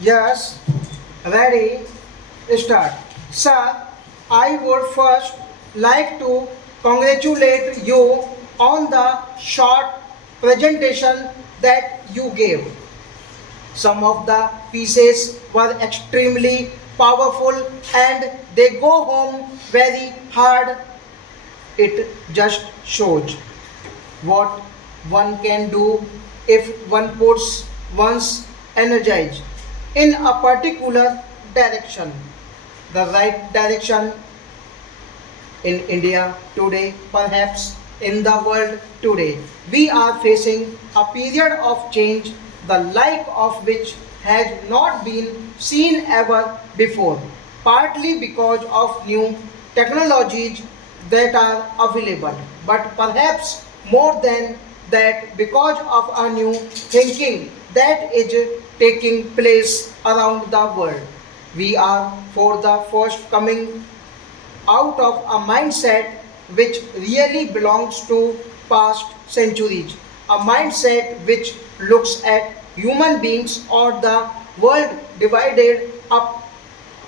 Yes, ready, start. Sir, I would first like to congratulate you on the short presentation that you gave. Some of the pieces were extremely powerful and they go home very hard. It just shows what one can do if one puts one's energy in a particular direction. The right direction in India today, perhaps in the world today. We are facing a period of change, the like of which has not been seen ever before, partly because of new technologies that are available, but perhaps more than that because of a new thinking that is taking place around the world. We are for the first coming out of a mindset which really belongs to past centuries, a mindset which looks at human beings or the world divided up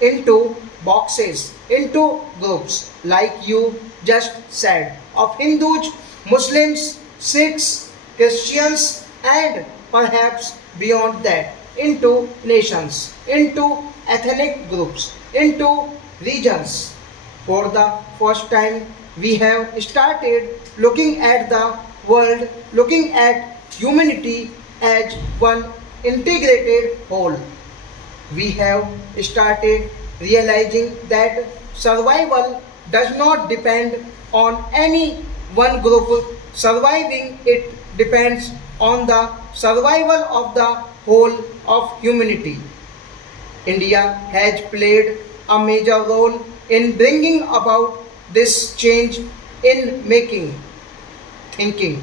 into boxes, into groups, like you just said, of Hindus, Muslims, Sikhs, Christians, and perhaps beyond that, into nations, into ethnic groups, into regions. For the first time, we have started looking at the world, looking at humanity as one integrated whole. We have started realizing that survival does not depend on any one group surviving, it depends on the survival of the whole of humanity. India has played a major role in bringing about this change in making thinking.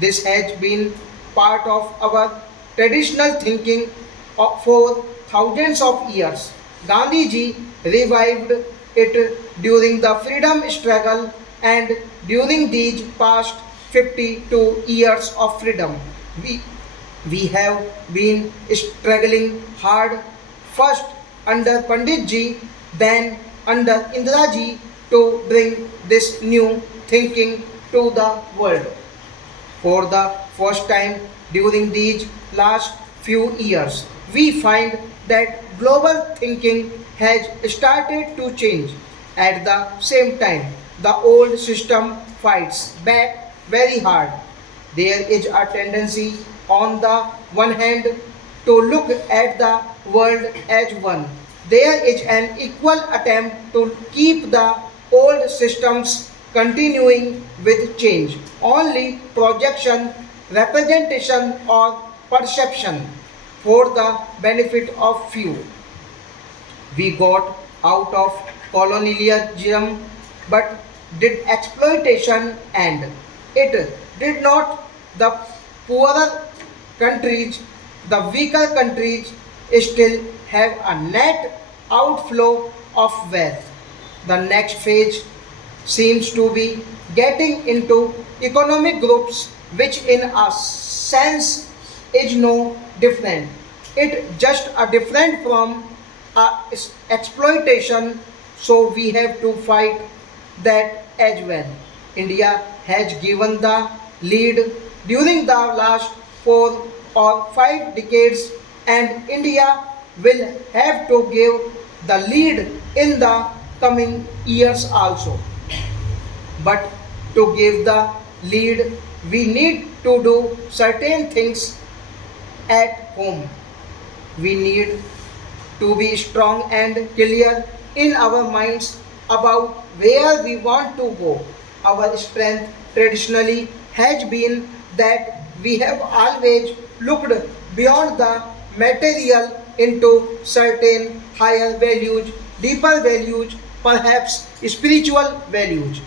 This has been part of our traditional thinking for thousands of years. Gandhiji revived it during the freedom struggle and during these past 52 years of freedom. We, we have been struggling hard, first under Panditji, then under Indraji, to bring this new thinking to the world. For the first time during these last few years, we find that global thinking has started to change. At the same time, the old system fights back very hard. There is a tendency, on the one hand, to look at the world as one. There is an equal attempt to keep the old systems continuing with change. Only projection, representation, or perception for the benefit of few. We got out of colonialism, but did exploitation and it did not. The poorer countries, the weaker countries still have a net outflow of wealth. The next phase seems to be getting into economic groups, which in a sense is no different. It just a different from exploitation, so we have to fight that as well. India has given the lead during the last 4 or 5 decades, and India will have to give the lead in the coming years also. But to give the lead, we need to do certain things at home. We need to be strong and clear in our minds about where we want to go. Our strength traditionally has been that we have always looked beyond the material into certain higher values, deeper values, perhaps spiritual values.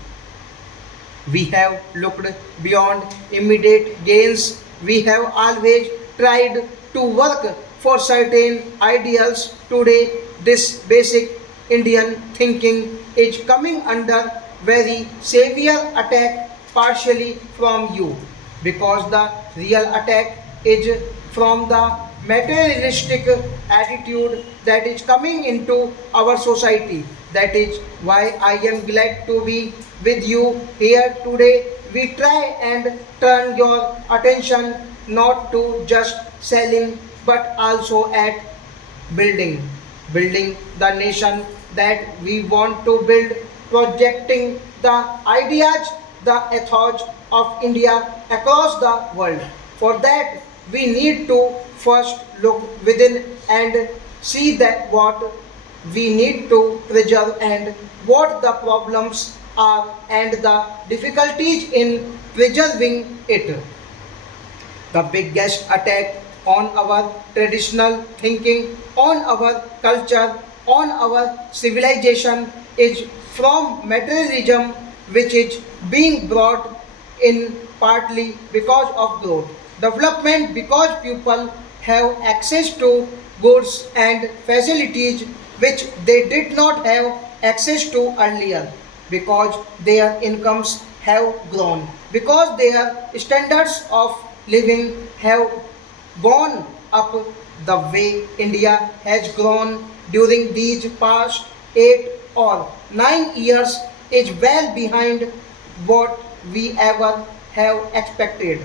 We have looked beyond immediate gains. We have always tried to work for certain ideals. Today, this basic Indian thinking is coming under very severe attack, partially from you, because the real attack is from the materialistic attitude that is coming into our society. That is why I am glad to be with you here today. We try and turn your attention not to just selling but also at building the nation that we want to build, projecting the ideas, the ethos of India across the world. For that we need to first look within and see that what we need to preserve and what the problems are and the difficulties in preserving it. The biggest attack on our traditional thinking, on our culture, on our civilization is from materialism, which is being brought in partly because of growth. Development because people have access to goods and facilities which they did not have access to earlier, because their incomes have grown, because their standards of living have gone up. The way India has grown during these past 8 or 9 years is well behind what we ever have expected.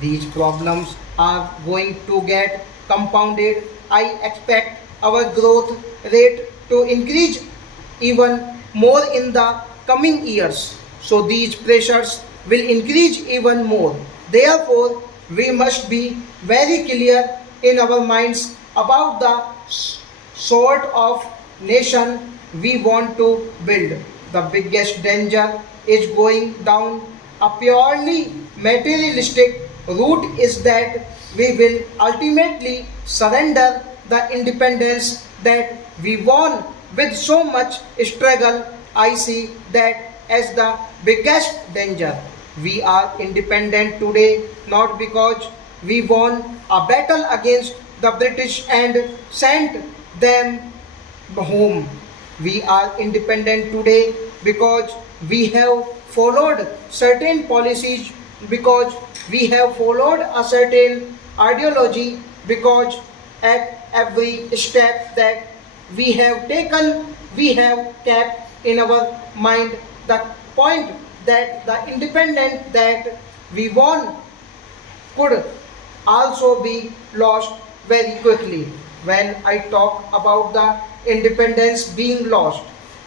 These problems are going to get compounded. I expect our growth rate to increase even more in the coming years. So these pressures will increase even more. Therefore, we must be very clear in our minds about the sort of nation we want to build. The biggest danger is going down a purely materialistic route is that we will ultimately surrender the independence that we won with so much struggle. I see that as the biggest danger. We are independent today not because we won a battle against the British and sent them home. We are independent today because we have followed certain policies, because we have followed a certain ideology, because at every step that we have taken, we have kept in our mind the point that the independence that we won could also be lost very quickly. When I talk about the independence being lost,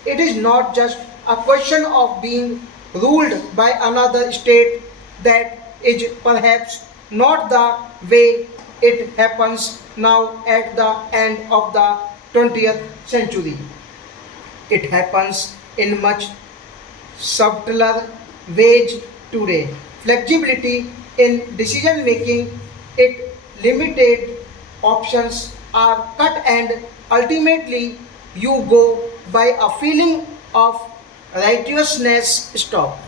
it is not just a question of being ruled by another state. That is perhaps not the way it happens now at the end of the 20th century. It happens in much subtler ways today. Flexibility in decision making, it limited options are cut, and ultimately you go by a feeling of righteousness stop.